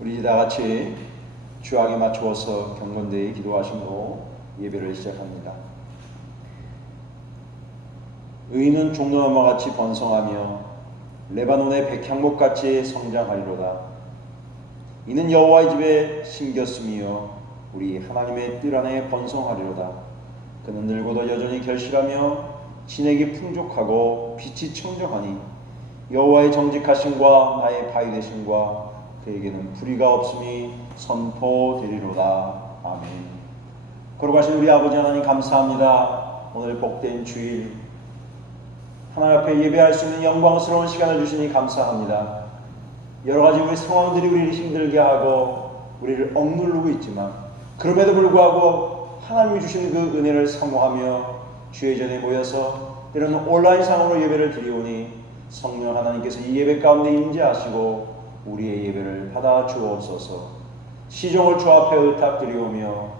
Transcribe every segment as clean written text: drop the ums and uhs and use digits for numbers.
우리 이제 다 같이 주악에 맞추어서 경건대에 기도하심으로 예배를 시작합니다. 의인은 종려나무와 같이 번성하며 레바논의 백향목같이 성장하리로다. 이는 여호와의 집에 심겼으며 우리 하나님의 뜰 안에 번성하리로다. 그는 늙어도 여전히 결실하며 진액이 풍족하고 빛이 청정하니 여호와의 정직하심과 나의 바위 되심과 그에게는 불의가 없음이 선포되리로다. 아멘. 거룩하신 우리 아버지 하나님 감사합니다. 오늘 복된 주일 하나님 앞에 예배할 수 있는 영광스러운 시간을 주시니 감사합니다. 여러가지 우리 상황들이 우리를 힘들게 하고 우리를 억누르고 있지만 그럼에도 불구하고 하나님이 주신 그 은혜를 사모하며 주의 전에 모여서 때로는 온라인상으로 예배를 드리오니 성령 하나님께서 이 예배 가운데 임재하시고 우리의 예배를 받아 주옵소서. 시종을 주 앞에 의탁드리오며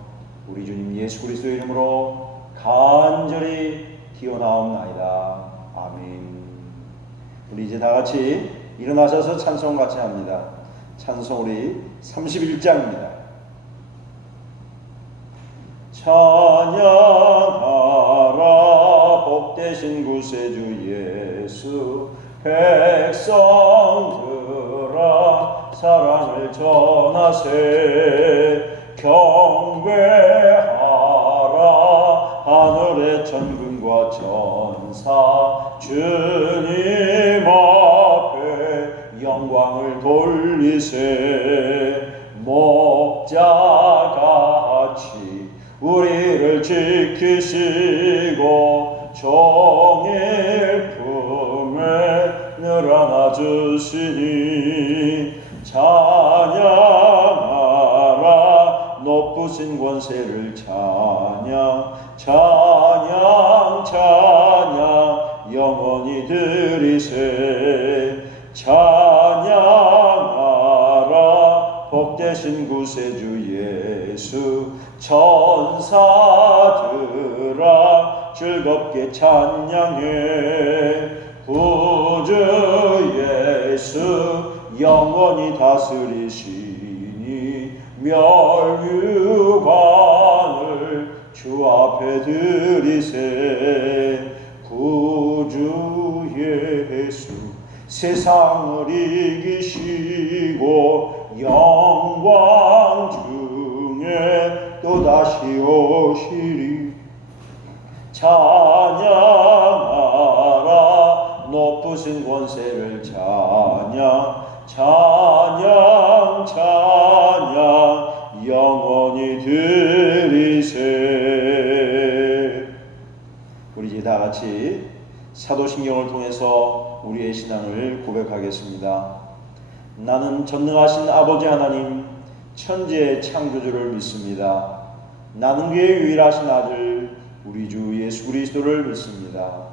우리 주님 예수 그리스도의 이름으로 간절히 기원하옵나이다. 아멘. 우리 이제 다 같이 일어나셔서 찬송 같이 합니다. 찬송 우리 31장입니다. 찬양하라 복되신 구세주 예수 백성들아 사랑을 전하세 경배하라 하늘의 천군과 천사 주님 앞에 영광을 돌리세 목자같이 우리를 지키시고 종일 품에 늘 안아주시니 찬양하라 높으신 권세를 찬양 찬양 찬양 영원히 드리세 찬양하라 복되신 구세주 예수 천사들아 즐겁게 찬양해 구주 예수 영원히 다스리시니 멸류관을 주 앞에 드리세 구주 예수 세상을 이기시고 영광 중에 또다시 오시리 찬양하라 높으신 권세를 찬양 찬양 찬양 영원히 드리세. 우리 이제 다 같이 사도신경을 통해서 우리의 신앙을 고백하겠습니다. 나는 전능하신 아버지 하나님 천지의 창조주를 믿습니다. 나는 그의 유일하신 아들 우리 주 예수 그리스도를 믿습니다.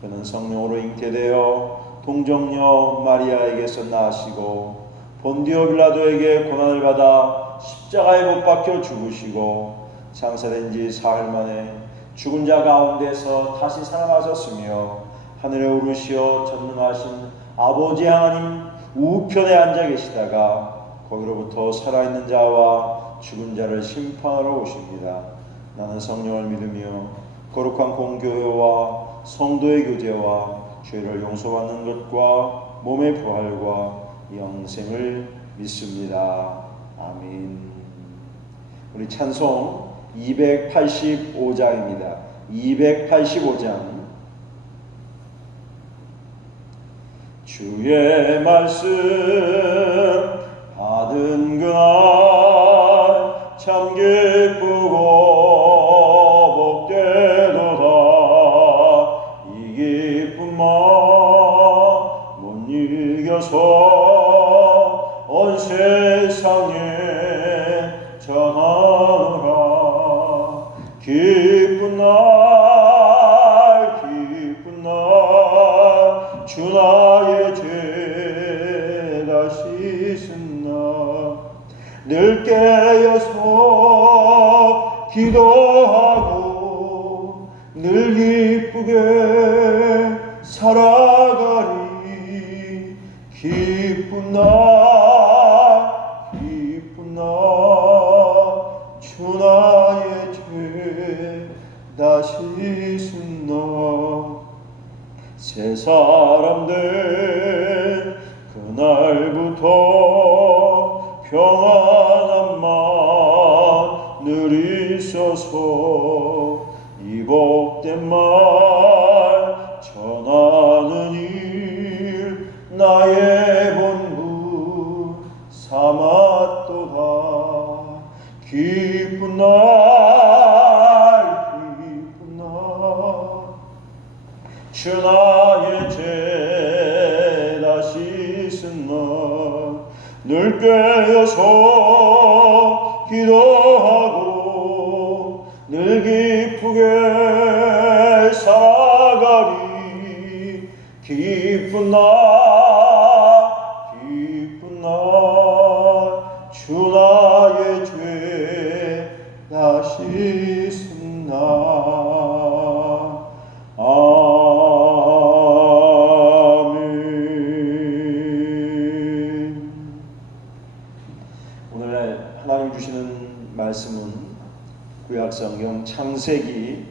그는 성령으로 잉태되어 동정녀 마리아에게서 나시고 본디오 빌라도에게 고난을 받아 십자가에 못 박혀 죽으시고 장사된 지 사흘 만에 죽은 자 가운데서 다시 살아나셨으며 하늘에 오르시어 전능하신 아버지 하나님 우편에 앉아 계시다가 거기로부터 살아있는 자와 죽은 자를 심판하러 오십니다. 나는 성령을 믿으며 거룩한 공교회와 성도의 교제와 죄를 용서받는 것과 몸의 부활과 영생을 믿습니다. 아멘. 우리 찬송 285장입니다. 285장. 주의 말씀 받은 그날 참 기쁘고 복되도다. 이 기쁨만 못 이겨서 온 세상에 전하노라. 기쁜 날 주 나의 죄 다 씻은 날 늘 깨어서 기도하고 늘 기쁘게 살아가리. 기쁜 날 그날부터 평안함만 늘 있어서 이 복된 말 전하는 일 나의 본분 삼았도다. 기쁜 날 주 나의 죄 다시 씻은 날 늘 깨어서 기도하고 늘 기쁘게 살아가리. 기쁜 날 주 나의 죄 다시 씻은 날. 아멘. 오늘 하나님 주시는 말씀은 구약성경 창세기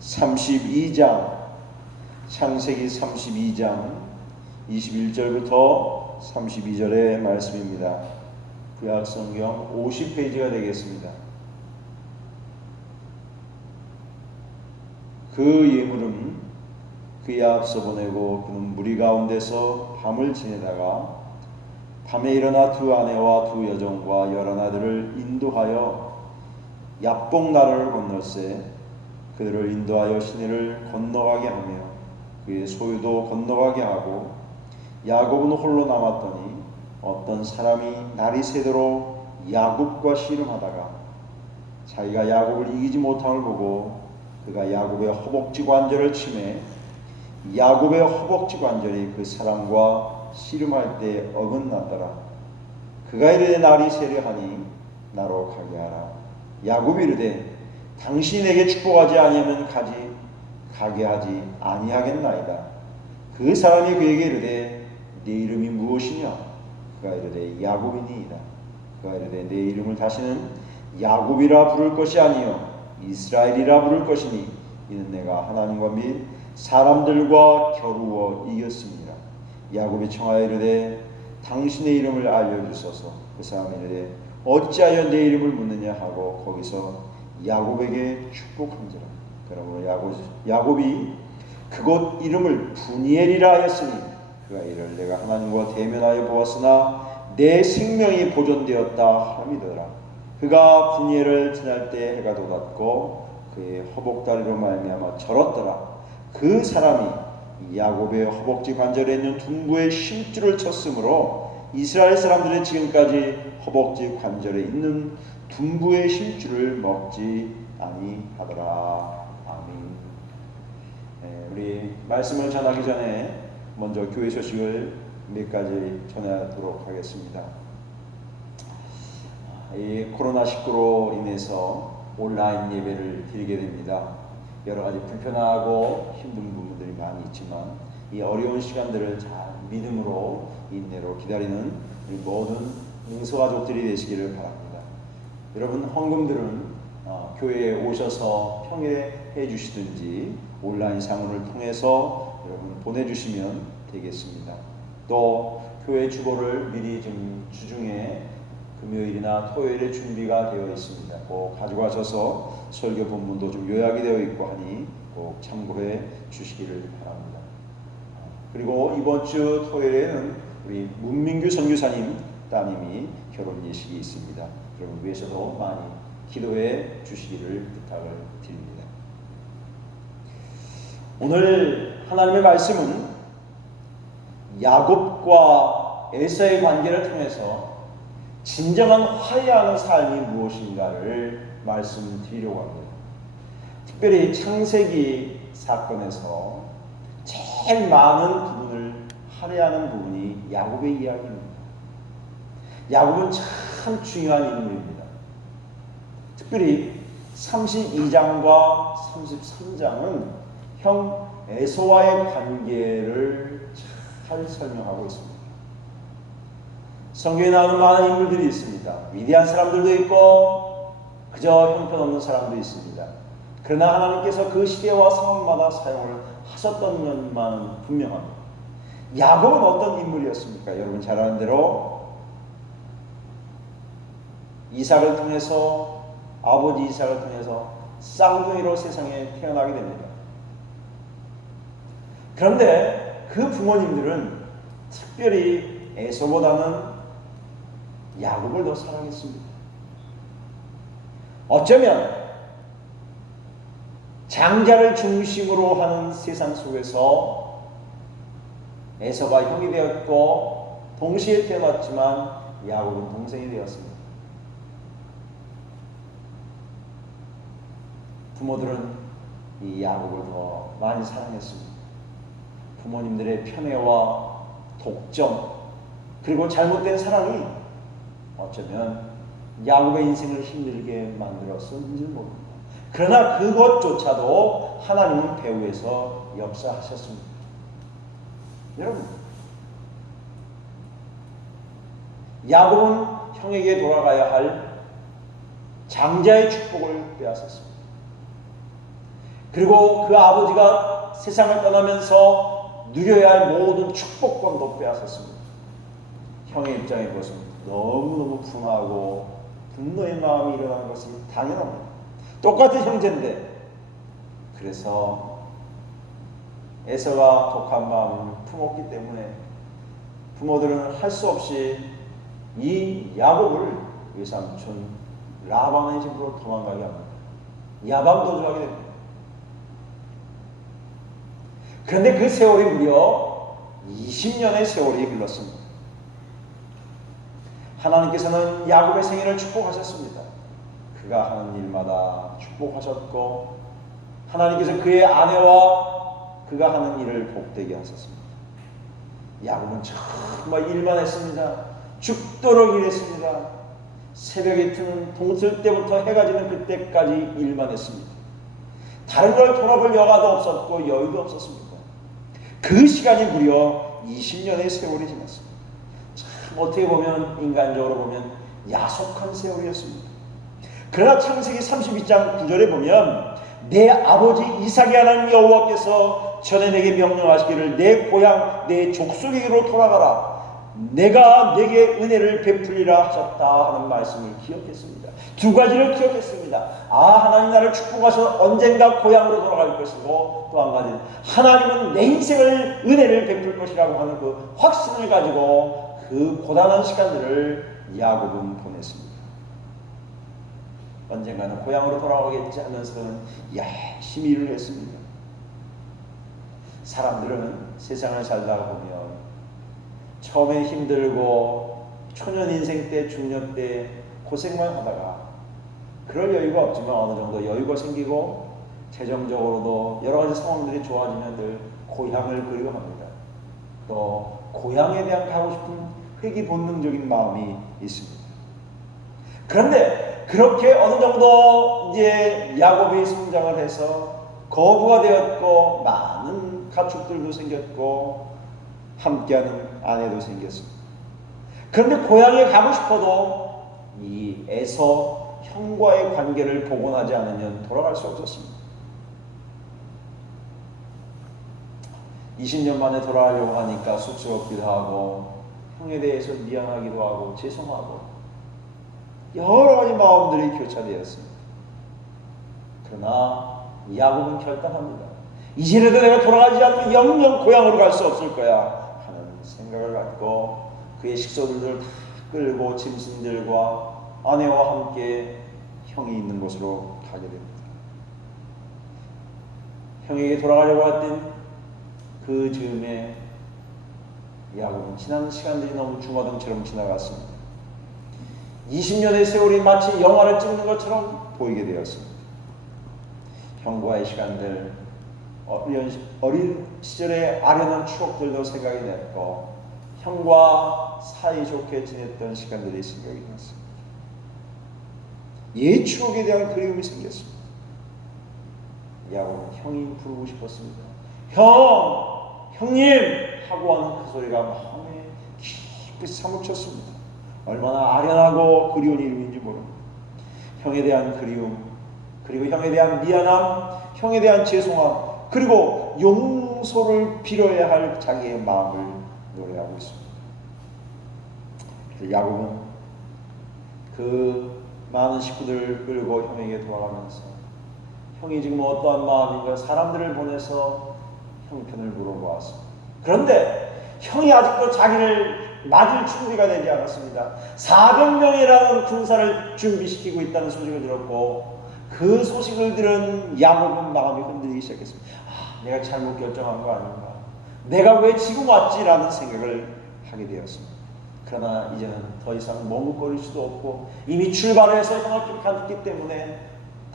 32장 21절부터 32절의 말씀입니다. 구약성경 50페이지가 되겠습니다. 그 예물은 그에 앞서 보내고 그는 무리 가운데서 밤을 지내다가 밤에 일어나 두 아내와 두 여종과 11아들을 인도하여 야복나루를 건널세 그들을 인도하여 시내를 건너가게 하며 그의 소유도 건너가게 하고 야곱은 홀로 남았더니 어떤 사람이 날이 새도록 야곱과 씨름하다가 자기가 야곱을 이기지 못함을 보고 그가 야곱의 허벅지 관절을 치매 야곱의 허벅지 관절이 그 사람과 씨름할 때 어긋났더라. 그가 이르되 날이 새려하니 나로 가게 하라. 야곱이 이르되 당신이 내게 축복하지 아니하면 가게 하지 아니하겠나이다. 그 사람이 그에게 이르되 네 이름이 무엇이냐? 그가 이르되 야곱이니이다. 그가 이르되 내 이름을 다시는 야곱이라 부를 것이 아니요 이스라엘이라 부를 것이니 이는 내가 하나님과 및 사람들과 겨루어 이겼습니다. 야곱이 청하여 이르되 당신의 이름을 알려주소서. 그 사람이 이르되 어찌하여 내 이름을 묻느냐 하고 거기서 야곱에게 축복한지라. 그러므로 야곱이 그곳 이름을 분이엘이라 하였으니 그가 이를 내가 하나님과 대면하여 보았으나 내 생명이 보존되었다 함이더라. 그가 분이엘을 지날 때 해가 돋았고 그의 허벅다리로 말미암아 절었더라. 그 사람이 야곱의 허벅지 관절에 있는 둔부의 심줄을 쳤으므로 이스라엘 사람들이 지금까지 허벅지 관절에 있는 둔부의 심줄을 먹지 아니하더라. 아멘. 우리 말씀을 전하기 전에 먼저 교회 소식을 몇 가지 전하도록 하겠습니다. 이 코로나19로 인해서 온라인 예배를 드리게 됩니다. 여러 가지 불편하고 힘든 부분들이 많이 있지만 이 어려운 시간들을 잘 믿음으로 인내로 기다리는 우리 모든 응서가족들이 되시기를 바랍니다. 여러분 헌금들은 교회에 오셔서 평일에 해주시든지 온라인 상으로 통해서 여러분 보내주시면 되겠습니다. 또 교회 주보를 미리 좀 주중에 금요일이나 토요일에 준비가 되어 있습니다. 꼭 가져가셔서 설교 본문도 좀 요약이 되어 있고 하니 꼭 참고해 주시기를 바랍니다. 그리고 이번 주 토요일에는 우리 문민규 선교사님 따님이 결혼 예식이 있습니다. 여러분 위해서도 많이 기도해 주시기를 부탁을 드립니다. 오늘 하나님의 말씀은 야곱과 에서의 관계를 통해서 진정한 화해하는 삶이 무엇인가를 말씀드리려고 합니다. 특별히 창세기 사건에서 제일 많은 부분을 할애하는 부분이 야곱의 이야기입니다. 야곱은 참 중요한 인물입니다. 특별히 32장과 33장은 형 에서와의 관계를 잘 설명하고 있습니다. 성경에 나오는 많은 인물들이 있습니다. 위대한 사람들도 있고 그저 형편없는 사람도 있습니다. 그러나 하나님께서 그 시대와 상황마다 사용을 하셨던 면만은 분명합니다. 야곱은 어떤 인물이었습니까? 여러분 잘 아는 대로 이삭을 통해서, 아버지 이삭을 통해서 쌍둥이로 세상에 태어나게 됩니다. 그런데 그 부모님들은 특별히 에서보다는 야곱을 더 사랑했습니다. 어쩌면 장자를 중심으로 하는 세상 속에서 에서가 형이 되었고 동시에 태어났지만 야곱은 동생이 되었습니다. 부모들은 이 야곱을 더 많이 사랑했습니다. 부모님들의 편애와 독점 그리고 잘못된 사랑이 어쩌면 야곱의 인생을 힘들게 만들었는지 모릅니다. 그러나 그것조차도 하나님은 배후에서 역사하셨습니다. 여러분, 야곱은 형에게 돌아가야 할 장자의 축복을 빼앗았습니다. 그리고 그 아버지가 세상을 떠나면서 누려야 할 모든 축복권도 빼앗았습니다. 형의 입장에 그것은 너무너무 분하고 분노의 마음이 일어나는 것이 당연합니다. 똑같은 형제인데, 그래서 에서가 독한 마음을 품었기 때문에 부모들은 할 수 없이 이 야곱을 외삼촌 라반의 집으로 도망가게 합니다. 야방도주하게 됩니다. 그런데 그 세월이 무려 20년의 세월이 흘렀습니다. 하나님께서는 야곱의 생애를 축복하셨습니다. 그가 하는 일마다 축복하셨고 하나님께서 그의 아내와 그가 하는 일을 복되게 하셨습니다. 야곱은 정말 일만 했습니다. 죽도록 일했습니다. 새벽에 트는 동틀 때부터 해가 지는 그때까지 일만 했습니다. 다른 걸 돌아볼 여가도 없었고 여유도 없었습니다. 그 시간이 무려 20년의 세월이 지났습니다. 참 어떻게 보면 인간적으로 보면 야속한 세월이었습니다. 그러나 창세기 32장 9절에 보면 내 아버지 이삭의 하나님 여호와께서 전에 내게 명령하시기를 내 고향 내 족속에게로 돌아가라 내가 내게 은혜를 베풀리라 하셨다 하는 말씀을 기억했습니다. 두 가지를 기억했습니다. 하나님 나를 축복하셔서 언젠가 고향으로 돌아갈 것이고 또 한 가지는 하나님은 내 인생을 은혜를 베풀 것이라고 하는 그 확신을 가지고 그 고단한 시간들을 야곱은 보냈습니다. 언젠가는 고향으로 돌아가겠지 하면서는 열심히 일을 했습니다. 사람들은 세상을 살다 보면 처음에 힘들고 초년 인생 때 중년 때 고생만 하다가 그럴 여유가 없지만 어느 정도 여유가 생기고 재정적으로도 여러 가지 상황들이 좋아지면 늘 고향을 그리워합니다. 또 고향에 대한 가고 싶은 회귀 본능적인 마음이 있습니다. 그런데 그렇게 어느 정도 이제 야곱이 성장을 해서 거부가 되었고 많은 가축들도 생겼고 함께하는 아내도 생겼습니다. 그런데 고향에 가고 싶어도 이 에서 형과의 관계를 복원하지 않으면 돌아갈 수 없었습니다. 20년 만에 돌아가려고 하니까 쑥스럽기도 하고 형에 대해서 미안하기도 하고 죄송하고 여러 가지 마음들이 교차되었습니다. 그러나 야곱은 결단합니다. 이제라도 내가 돌아가지 않으면 영영 고향으로 갈 수 없을 거야 하는 생각을 갖고 그의 식소들을 다 끌고 짐승들과 아내와 함께 형이 있는 곳으로 가게 됩니다. 형에게 돌아가려고 했던 그 즈음에 야곱은 지난 시간들이 너무 주마등처럼 지나갔습니다. 20년의 세월이 마치 영화를 찍는 것처럼 보이게 되었습니다. 형과의 시간들, 어린 시절의 아련한 추억들도 생각이 났고 형과 사이좋게 지냈던 시간들이 생각이 났습니다. 옛 추억에 대한 그리움이 생겼습니다. 야곱은 형이 부르고 싶었습니다. 형님! 하고 하는 그 소리가 마음에 깊이 사무쳤습니다. 얼마나 아련하고 그리운 이름인지 모릅니다. 형에 대한 그리움, 그리고 형에 대한 미안함, 형에 대한 죄송함, 그리고 용서를 빌어야 할 자기의 마음을 노래하고 있습니다. 그래서 야곱은 그 많은 식구들을 끌고 형에게 돌아가면서 형이 지금 어떠한 마음인가 사람들을 보내서 형편을 물어보았습니다. 그런데 형이 아직도 자기를 맞을 준비가 되지 않았습니다. 400명이라는 군사를 준비시키고 있다는 소식을 들었고 그 소식을 들은 야곱은 마음이 흔들리기 시작했습니다. 내가 잘못 결정한 거 아닌가? 내가 왜 지금 왔지라는 생각을 하게 되었습니다. 그러나 이제는 더 이상 머뭇거릴 수도 없고 이미 출발해서 향할 길을 갔기 때문에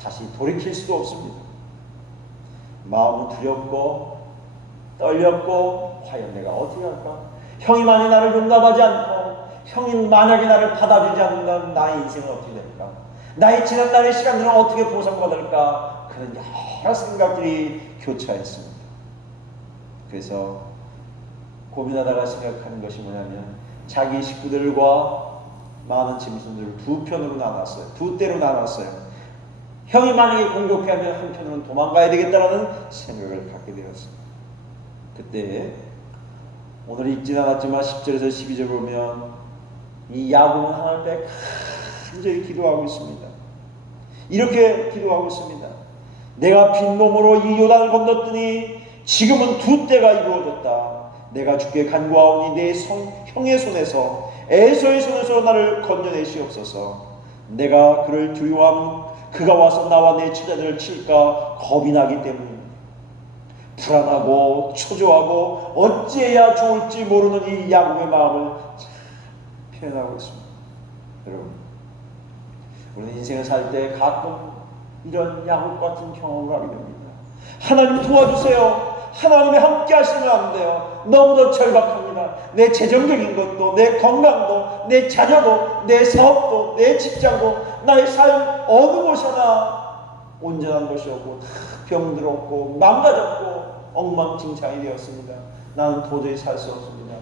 다시 돌이킬 수도 없습니다. 마음은 두렵고 떨렸고 과연 내가 어떻게 할까? 형이 만약 나를 용납하지 않고 형이 만약에 나를 받아주지 않는다면 나의 인생은 어떻게 될까? 나의 지난 날의 시간들은 어떻게 보상받을까? 그런 여러 생각들이 교차했습니다. 그래서 고민하다가 생각하는 것이 뭐냐면 자기 식구들과 많은 짐승들을 두 편으로 나눴어요. 두 대로 나눴어요. 형이 만약에 공격하면 한편으로는 도망가야 되겠다라는 생각을 갖게 되었습니다. 그때 오늘 읽진 않았지만 10절에서 12절 보면 이 야곱은 하나님 앞에 간절히 기도하고 있습니다. 이렇게 기도하고 있습니다. 내가 빈몸으로 이 요단을 건넜더니 지금은 두 때가 이루어졌다. 내가 주께 간구하오니 내 형의 손에서 에서의 손에서 나를 건져내시옵소서. 내가 그를 두려워하면 그가 와서 나와 내 처자들을 칠까 겁이 나기 때문입니다. 불안하고 초조하고 어찌해야 좋을지 모르는 이 야곱의 마음을 잘 표현하고 있습니다. 여러분, 우리는 인생을 살 때 가끔 이런 야곱 같은 경험을 하게 됩니다. 하나님 도와주세요. 하나님이 함께 하시면 안 돼요. 너무도 절박합니다. 내 재정적인 것도, 내 건강도, 내 자녀도, 내 사업도, 내 직장도, 나의 삶 어느 곳 하나 온전한 것이 없고 다 병들었고 망가졌고 엉망진창이 되었습니다. 나는 도저히 살 수 없습니다.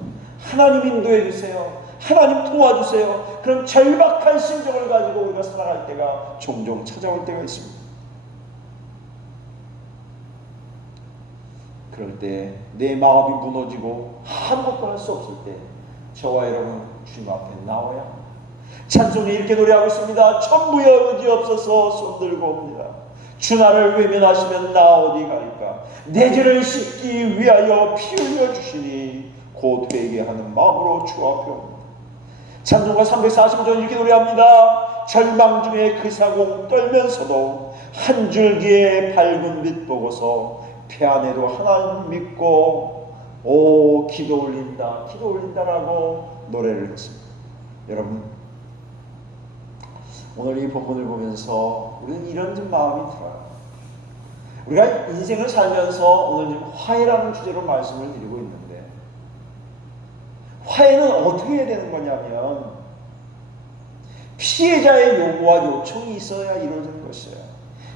하나님 인도해 주세요. 하나님 도와주세요. 그런 절박한 심정을 가지고 우리가 살아갈 때가 종종 찾아올 때가 있습니다. 그럴 때 내 마음이 무너지고 아무것도 할 수 없을 때 저와 여러분 주님 앞에 나와야 합니다. 찬송이 이렇게 노래하고 있습니다. 천부여 의지 없어서 손들고 옵니다. 주 나를 외면하시면 나 어디 갈까? 내 죄를 씻기 위하여 피 흘려 주시니 곧 회개하는 마음으로 주 앞에 옵니다. 찬송가 340절 이렇게 노래합니다. 절망 중에 그 사공 떨면서도 한 줄기의 밝은 빛 보고서 폐 안에도 하나님 믿고 오 기도 올린다라고 노래를 했습니다. 여러분, 오늘 이 본문을 보면서 우리는 이런 좀 마음이 들어요. 우리가 인생을 살면서 오늘 지금 화해라는 주제로 말씀을 드리고 있는데 화해는 어떻게 해야 되는 거냐면 피해자의 요구와 요청이 있어야 이루어지는 것이에요.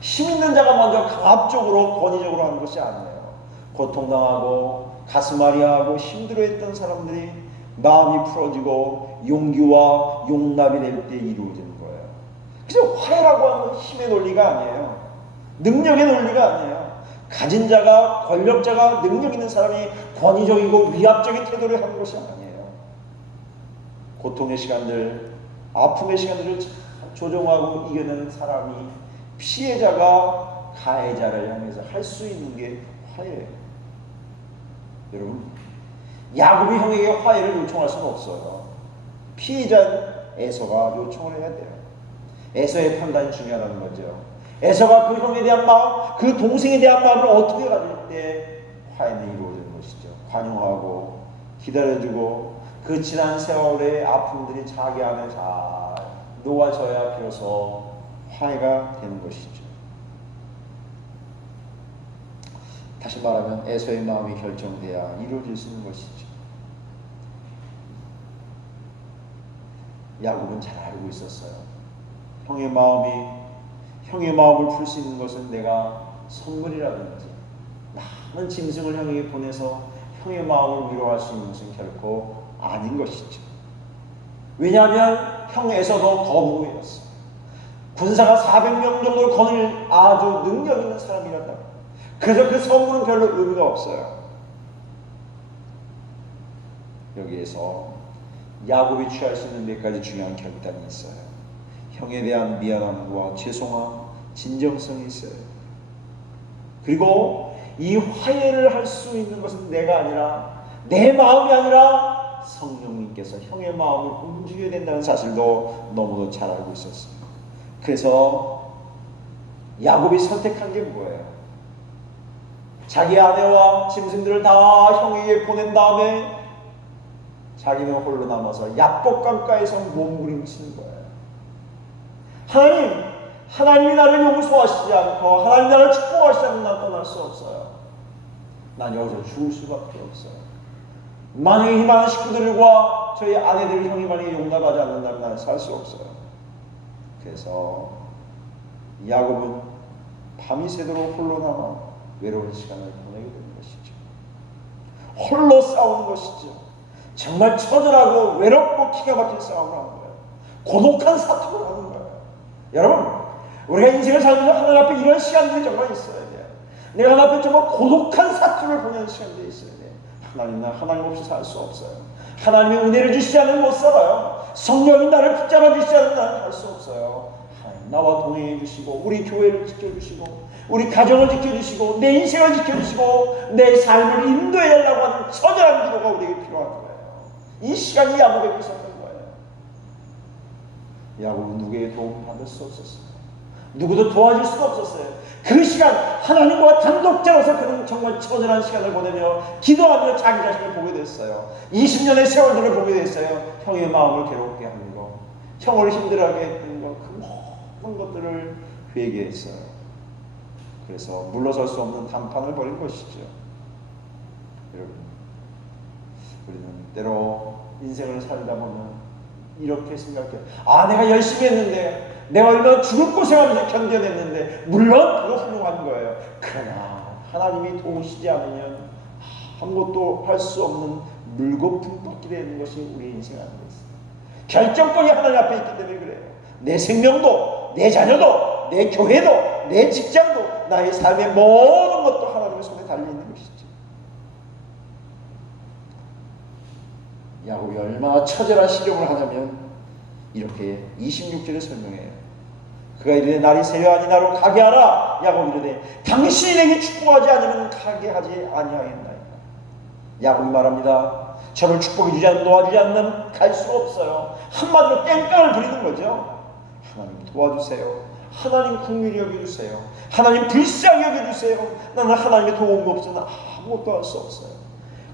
힘 있는 자가 먼저 강압적으로 권위적으로 하는 것이 아니에요. 고통당하고 가슴앓이하고 힘들어했던 사람들이 마음이 풀어지고 용기와 용납이 될 때 이루어지는 거예요. 그래서 화해라고 하는 건 힘의 논리가 아니에요. 능력의 논리가 아니에요. 가진 자가 권력자가 능력 있는 사람이 권위적이고 위압적인 태도를 하는 것이 아니에요. 고통의 시간들, 아픔의 시간들을 잘 조정하고 이겨내는 사람이 피해자가 가해자를 향해서 할 수 있는 게 화해예요. 여러분, 야곱이 형에게 화해를 요청할 수는 없어요. 피해자 에서가 요청을 해야 돼요. 에서의 판단이 중요하다는 거죠. 에서가 그 형에 대한 마음, 그 동생에 대한 마음을 어떻게 가질 때 화해는 이루어지는 것이죠. 관용하고 기다려주고 그 지난 세월의 아픔들이 자기 안에 잘 놓아져야 비로소 화해가 되는 것이죠. 다시 말하면 에서의 마음이 결정돼야 이루어질 수 있는 것이죠. 야곱은 잘 알고 있었어요. 형의 마음을 풀 수 있는 것은 내가 선물이라든지 많은 짐승을 형에게 보내서 형의 마음을 위로할 수 있는 것은 결코 아닌 것이죠. 왜냐하면 형 에서도 거부였어요. 군사가 400명 정도를 거느릴 아주 능력 있는 사람이란다. 그래서 그 선물은 별로 의미가 없어요. 여기에서 야곱이 취할 수 있는 몇 가지 중요한 결단이 있어요. 형에 대한 미안함과 죄송함, 진정성이 있어요. 그리고 이 화해를 할 수 있는 것은 내가 아니라, 내 마음이 아니라 성령님께서 형의 마음을 움직여야 된다는 사실도 너무도 잘 알고 있었어요. 그래서 야곱이 선택한 게 뭐예요? 자기 아내와 짐승들을 다 형에게 보낸 다음에 자기는 홀로 남아서 야복강가에서 몸부림치는 거예요. 하나님이 나를 용서하시지 않고 하나님이 나를 축복하시지 않으면 난 떠날 수 없어요. 난 여기서 죽을 수밖에 없어요. 만약에 이 많은 식구들과 저희 아내들, 형이 만약에 용납하지 않는다면 나는 살 수 없어요. 그래서 야곱은 밤이 새도록 홀로 남아 외로운 시간을 보내게 되는 것이죠. 홀로 싸우는 것이죠. 정말 처절하고 외롭고 기가 막힌 싸움을 하는 거예요. 고독한 사투를 하는 거예요. 여러분, 우리가 인생을 살면서 하나님 앞에 이런 시간들이 정말 있어야 돼요. 내가 하나님 앞에 정말 고독한 사투를 보내는 시간들이 있어야 돼요. 나 하나님 없이 살 수 없어요. 하나님의 은혜를 주시지 않으면 못 살아요. 성령이 나를 붙잡아 주시지 않으면 나는 갈 수 없어요. 하나님 나와 동행해 주시고, 우리 교회를 지켜주시고, 우리 가정을 지켜주시고, 내 인생을 지켜주시고, 내 삶을 인도해 달라고 하는 처절한 기도가 우리에게 필요한 거예요. 이 시간이 야곱에게 있었던 거예요. 야곱은 누구의 도움을 받을 수 없었어요. 누구도 도와줄 수가 없었어요. 그 시간 하나님과 단독자로서 그는 정말 처절한 시간을 보내며 기도하며 자기 자신을 보게 됐어요. 20년의 세월들을 보게 됐어요. 형의 마음을 괴롭게 하는 것, 형을 힘들어하게 했던 것, 그 모든 것들을 회개했어요. 그래서 물러설 수 없는 단판을 벌인 것이죠. 여러분, 우리는 때로 인생을 살다 보면 이렇게 생각해요. 내가 열심히 했는데, 내가 얼마나 죽을 고생하면서 견뎌냈는데, 물론 그거 훌륭한 거예요. 그러나 하나님이 도우시지 않으면 아무것도 할 수 없는 물거품 받게 되는 것이 우리 인생 아니겠어요. 결정권이 하나님 앞에 있기 때문에 그래요. 내 생명도, 내 자녀도, 내 교회도, 내 직장도, 나의 삶의 모든 것도 하나님의 손에 달려있는 것이죠. 야곱이 얼마나 처절한 시련을 하냐면 이렇게 26절에 설명해요. 그가 이르되 날이 새려하니 나로 가게 하라. 야곱이 이르되 당신이 내게 축복하지 않으면 가게 하지 아니하겠나이까. 야곱이 말합니다. 저를 축복해 주지 않으면, 도와주지 않으면 갈 수가 없어요. 한마디로 땡깡을 부리는 거죠. 하나님 도와주세요. 하나님 긍휼히 여겨주세요. 하나님 불쌍히 여겨주세요. 나는 하나님의 도움이 없으면 아무것도 할 수 없어요.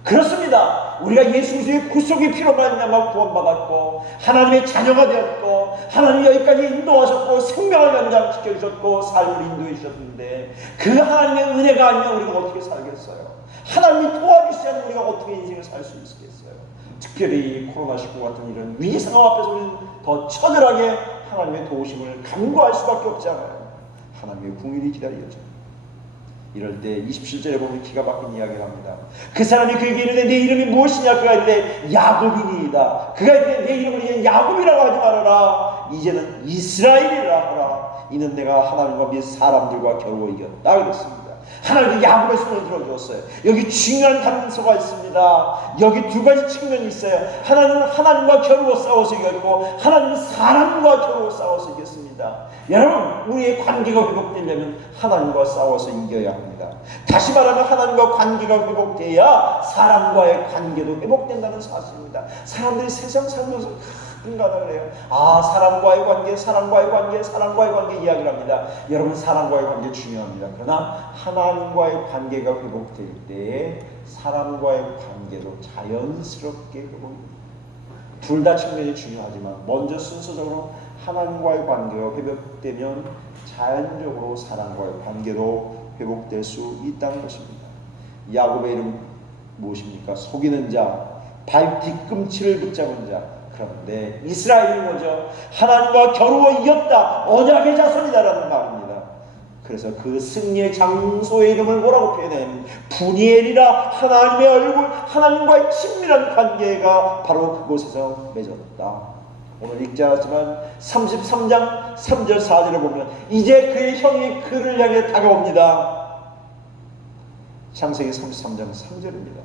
그렇습니다. 우리가 예수 그리스도의 구속의 피로 말미암아 구원받았고, 하나님의 자녀가 되었고, 하나님이 여기까지 인도하셨고, 생명을 연장시켜 주셨고, 삶을 인도해 주셨는데, 그 하나님의 은혜가 아니면 우리가 어떻게 살겠어요? 하나님이 도와주시지 않으면 우리가 어떻게 인생을 살 수 있겠어요? 특별히 코로나19 같은 이런 위기 상황 앞에서 우리는 더 처절하게 하나님의 도우심을 간구할 수밖에 없잖아요. 하나님의 긍휼이 기다려져. 이럴 때 27절에 보면 기가 막힌 이야기를 합니다. 그 사람이 그에게 이르되 내 이름이 무엇이냐? 그가 이르되 야곱이니이다. 그가 이르되 내 이름을 이제 야곱이라고 하지 말아라. 이제는 이스라엘이라 하라. 이는 내가 하나님과 및 사람들과 겨루어 이겼다. 그랬습니다. 하나님이 야곱의 손을 들어주었어요. 여기 중요한 단서가 있습니다. 여기 두 가지 측면이 있어요. 하나님은 하나님과 겨루어 싸워서 이겼고, 하나님은 사람과 겨루어 싸워서 이겼습니다. 여러분, 우리의 관계가 회복되려면 하나님과 싸워서 이겨야 합니다. 다시 말하면 하나님과 관계가 회복돼야 사람과의 관계도 회복된다는 사실입니다. 사람들이 세상 살면서 가끔가다 그래요. 사람과의 관계, 사람과의 관계, 사람과의 관계 이야기를 합니다. 여러분, 사람과의 관계 중요합니다. 그러나 하나님과의 관계가 회복될 때 사람과의 관계도 자연스럽게 회복됩니다. 둘 다 측면이 중요하지만 먼저 순서적으로 하나님과의 관계가 회복되면 자연적으로 사람과의 관계도 회복될 수 있다는 것입니다. 야곱의 이름 무엇입니까? 속이는 자, 발 뒤꿈치를 붙잡은 자. 그런데 이스라엘이 뭐죠? 하나님과 겨루어 이겼다, 언약의 자손이다라는 말입니다. 그래서 그 승리의 장소의 이름을 뭐라고 표현해요? 분이엘이라. 하나님의 얼굴, 하나님과의 친밀한 관계가 바로 그곳에서 맺었다. 오늘 읽지 않았지만 33장 3절 4절을 보면 이제 그의 형이 그를 향해 다가옵니다. 창세기 33장 3절입니다.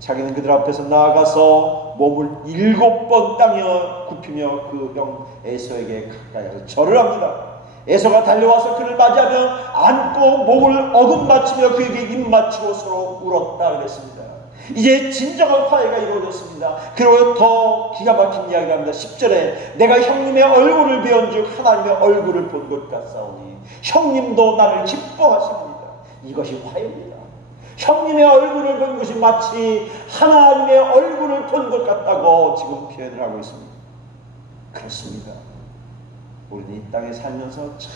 자기는 그들 앞에서 나아가서 몸을 7번 땅에 굽히며 그 형 에서에게 가까이 가서 절을 합니다. 에서가 달려와서 그를 맞이하며 안고 목을 어긋맞추며 그에게 입맞추고 서로 울었다 그랬습니다. 이제 진정한 화해가 이루어졌습니다. 그리고 더 기가 막힌 이야기를 합니다. 10절에 내가 형님의 얼굴을 배운즉 하나님의 얼굴을 본 것 같사오니 형님도 나를 기뻐하십니다. 이것이 화해입니다. 형님의 얼굴을 본 것이 마치 하나님의 얼굴을 본 것 같다고 지금 표현을 하고 있습니다. 그렇습니다. 우리는 이 땅에 살면서 참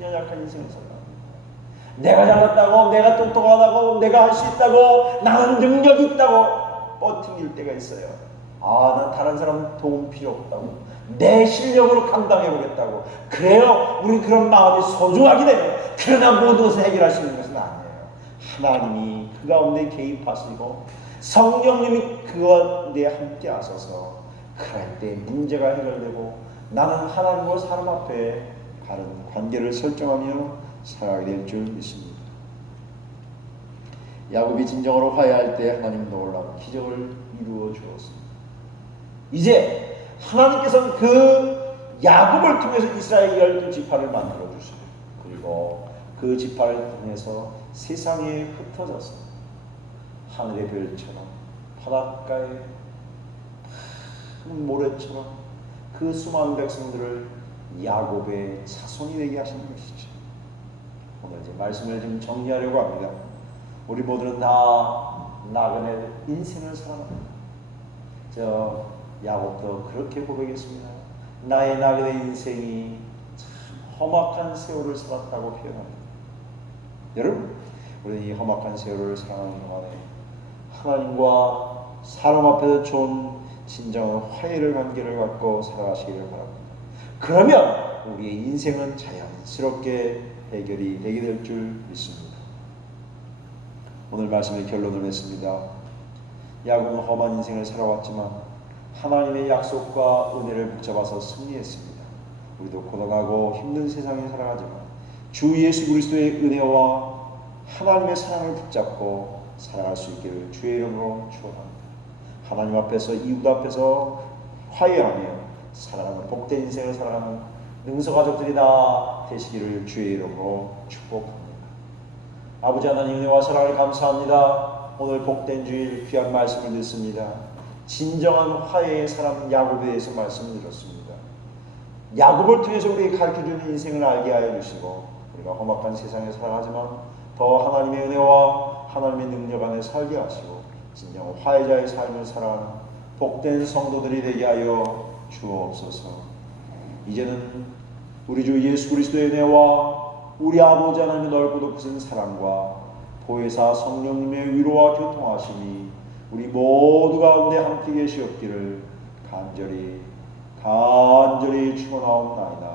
연약한 인생을 살아갑니다. 내가 잘났다고, 내가 똑똑하다고, 내가 할 수 있다고, 나는 능력이 있다고 뻗팅일 때가 있어요. 난 다른 사람 도움 필요 없다고, 내 실력으로 감당해보겠다고. 그래요, 우리 그런 마음이 소중하긴 해요. 그러나 모든 것을 해결할 수 있는 것은 아니에요. 하나님이 그 가운데 개입하시고 성령님이 그 가운데 함께 하셔서 그럴 때 문제가 해결되고 나는 하나님과 사람 앞에 바른 관계를 설정하며 살아가게 될 줄 믿습니다. 야곱이 진정으로 화해할 때 하나님은 놀라운 기적을 이루어 주었습니다. 이제 하나님께서는 그 야곱을 통해서 이스라엘 12지파를 만들어 주시고 그리고 그 지파를 통해서 세상에 흩어져서 하늘의 별처럼 바닷가에 큰 모래처럼 그 수많은 백성들을 야곱의 자손이 되게 하시는 것이죠. 오늘 이제 말씀을 좀 정리하려고 합니다. 우리 모두는 다 나그네 인생을 살아갑니다. 저 야곱도 그렇게 고백했습니다. 나의 나그네 인생이 참 험악한 세월을 살았다고 표현합니다. 여러분, 우리는 이 험악한 세월을 살아가는 동안에 하나님과 사람 앞에서 좋은 진정한 화해를 관계를 갖고 살아가시기를 바랍니다. 그러면 우리의 인생은 자연스럽게 해결이 되게 될 줄 믿습니다. 오늘 말씀의 결론을 냈습니다. 야곱은 험한 인생을 살아왔지만 하나님의 약속과 은혜를 붙잡아서 승리했습니다. 우리도 고단하고 힘든 세상에 살아가지만 주 예수 그리스도의 은혜와 하나님의 사랑을 붙잡고 살아갈 수 있기를 주의 이름으로 축원합니다. 하나님 앞에서 이웃 앞에서 화해하며 살아가는 복된 인생을 살아가는 능서가족들이 다 되시기를 주의 이름으로 축복합니다. 아버지 하나님 은혜와 사랑을 감사합니다. 오늘 복된 주일 귀한 말씀을 듣습니다. 진정한 화해의 사람 야곱에 대해서 말씀을 들었습니다. 야곱을 통해서 우리에게 가르쳐주는 인생을 알게 하여 주시고 우리가 험악한 세상에 살아가지만 더 하나님의 은혜와 하나님의 능력 안에 살게 하시고 진정 화해자의 삶을 살아가는 복된 성도들이 되게 하여 주옵소서. 이제는 우리 주 예수 그리스도의 은혜와 우리 아버지 하나님의 넓고 높으신 사랑과 보혜사 성령님의 위로와 교통하심이 우리 모두 가운데 함께 계시옵기를 간절히 축원하옵나이다.